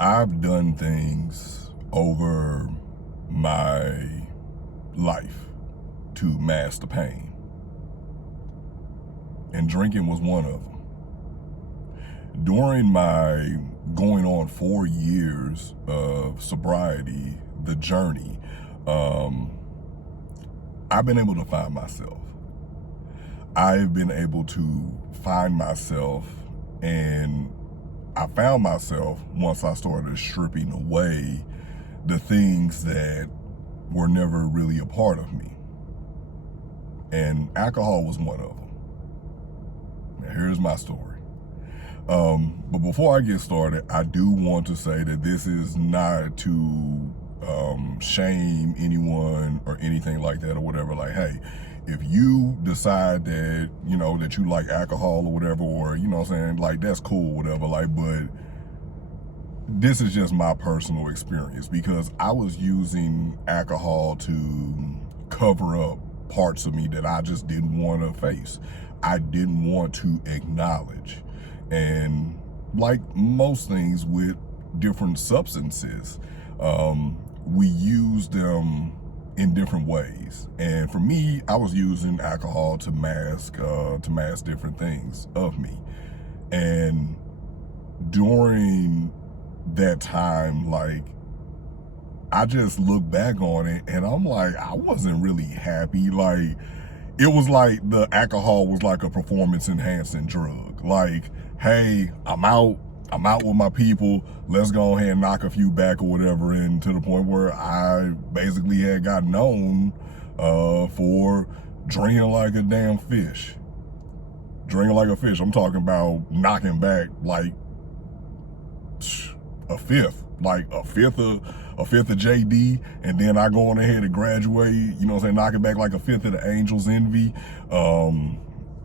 I've done things over my life to mask the pain, and drinking was one of them. During my going on 4 years of sobriety, the journey, I've been able to find myself. I've been able to find myself, and I found myself once I started stripping away the things that were never really a part of me. And alcohol was one of them. Now, here's my story. But before I get started, I do want to say that this is not to shame anyone or anything like that or whatever. Like, hey, if you decide that, that you like alcohol or whatever, or, like, that's cool, whatever, like, but this is just my personal experience, because I was using alcohol to cover up parts of me that I just didn't want to face. I didn't want to acknowledge. And like most things with different substances, we use them in different ways. And for me, I was using alcohol to mask different things of me. And during that time, like, I just look back on it and I'm like, I wasn't really happy. Like, it was like the alcohol was like a performance enhancing drug. Like, hey, I'm out with my people, let's go ahead and knock a few back or whatever. And to the point where I basically had got known for drinking like a damn fish. Drinking like a fish. I'm talking about knocking back like a fifth of JD, and then I go on ahead and graduate, knock it back like a fifth of the Angels Envy.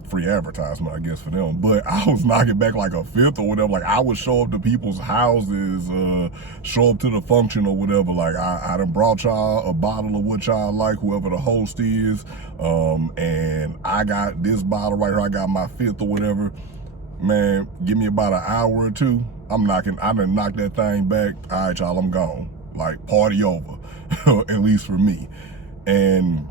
Free advertisement, I guess, for them. But I was knocking back like a fifth or whatever. Like, I would show up to people's houses, show up to the function or whatever. Like, I done brought y'all a bottle of what y'all like, whoever the host is. And I got this bottle right here. I got my fifth or whatever. Man, give me about an hour or two. I done knocked that thing back. All right, y'all, I'm gone. Like, party over, at least for me. And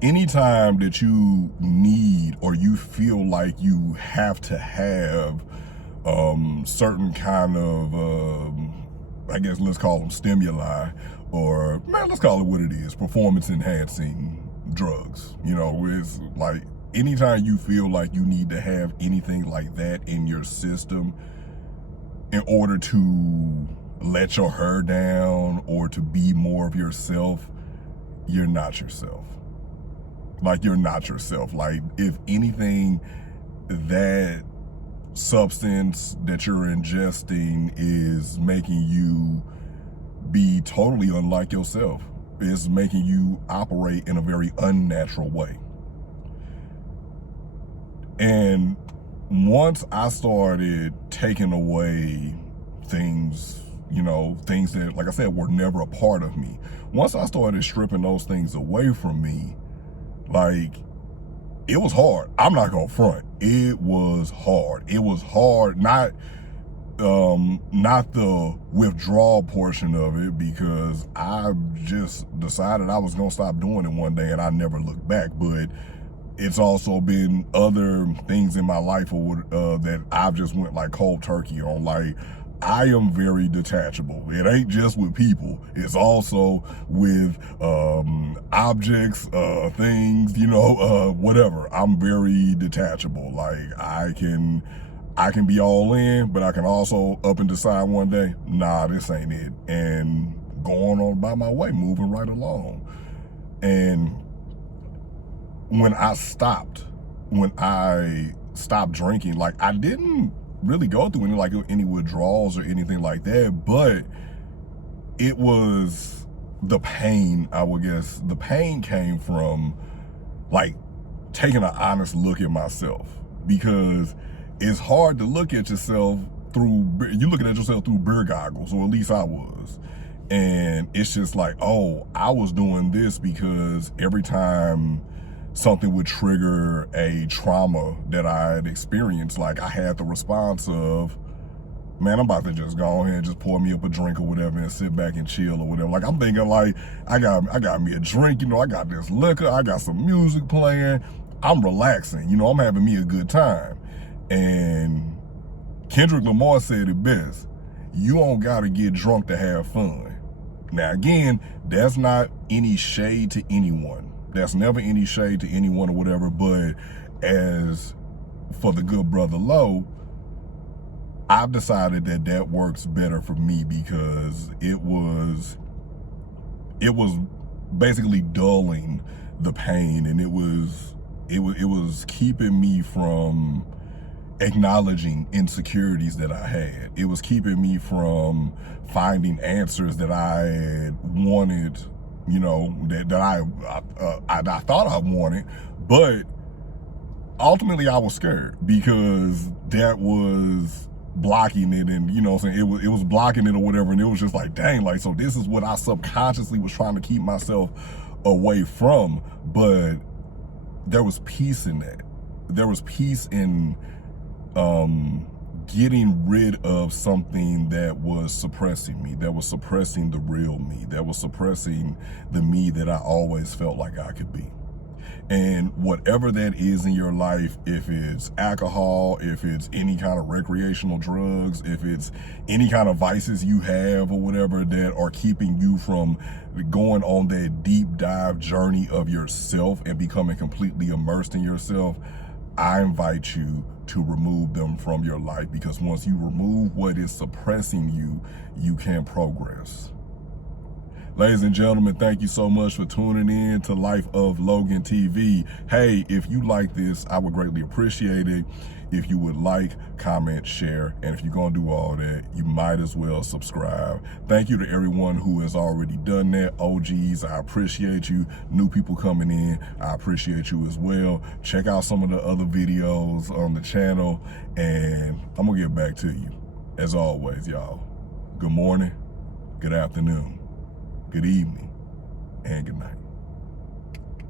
anytime that you need or you feel like you have to have certain kind of, I guess let's call them stimuli, or let's call it what it is, performance enhancing drugs. It's like anytime you feel like you need to have anything like that in your system in order to let your hair down or to be more of yourself, you're not yourself. Like, you're not yourself. Like, if anything, that substance that you're ingesting is making you be totally unlike yourself. It's making you operate in a very unnatural way. And once I started taking away things, things that, like I said, were never a part of me. Once I started stripping those things away from me, like, it was hard. I'm not gonna front. It was hard. It was hard, not the withdrawal portion of it, because I just decided I was gonna stop doing it one day and I never looked back. But it's also been other things in my life that I've just went like cold turkey on. Like, I am very detachable. It ain't just with people. It's also with objects, things, whatever. I'm very detachable. Like, I can be all in, but I can also up and decide one day, nah, this ain't it, and going on by my way, moving right along. And when I stopped drinking, like, I didn't really go through any withdrawals or anything like that, but it was the pain. I would guess the pain came from like taking an honest look at myself, because it's hard to look at yourself you're looking at yourself through beer goggles, or at least I was. And it's just like, oh, I was doing this because every time something would trigger a trauma that I had experienced, like, I had the response of, man, I'm about to just go ahead and just pour me up a drink or whatever and sit back and chill or whatever. Like, I'm thinking like, I got me a drink, I got this liquor, I got some music playing, I'm relaxing, I'm having me a good time. And Kendrick Lamar said it best, you don't gotta get drunk to have fun. Now again, that's not any shade to anyone. That's never any shade to anyone or whatever, but as for the good brother Low, I've decided that works better for me because it was basically dulling the pain, and it was keeping me from acknowledging insecurities that I had. It was keeping me from finding answers that I had wanted, that I thought I wanted, but ultimately I was scared because that was blocking it, and it was blocking it or whatever, and it was just like, dang, like, so this is what I subconsciously was trying to keep myself away from. But there was peace in that. There was peace in getting rid of something that was suppressing me, that was suppressing the real me, that was suppressing the me that I always felt like I could be. And whatever that is in your life, if it's alcohol, if it's any kind of recreational drugs, if it's any kind of vices you have or whatever that are keeping you from going on that deep dive journey of yourself and becoming completely immersed in yourself, I invite you to remove them from your life, because once you remove what is suppressing you, you can progress. Ladies and gentlemen, thank you so much for tuning in to Life of Logan TV. Hey, if you like this, I would greatly appreciate it if you would like, comment, share, and if you're going to do all that, you might as well subscribe. Thank you to everyone who has already done that. OGs, I appreciate you. New people coming in, I appreciate you as well. Check out some of the other videos on the channel, and I'm going to get back to you. As always, y'all, good morning, good afternoon, good evening, and good night.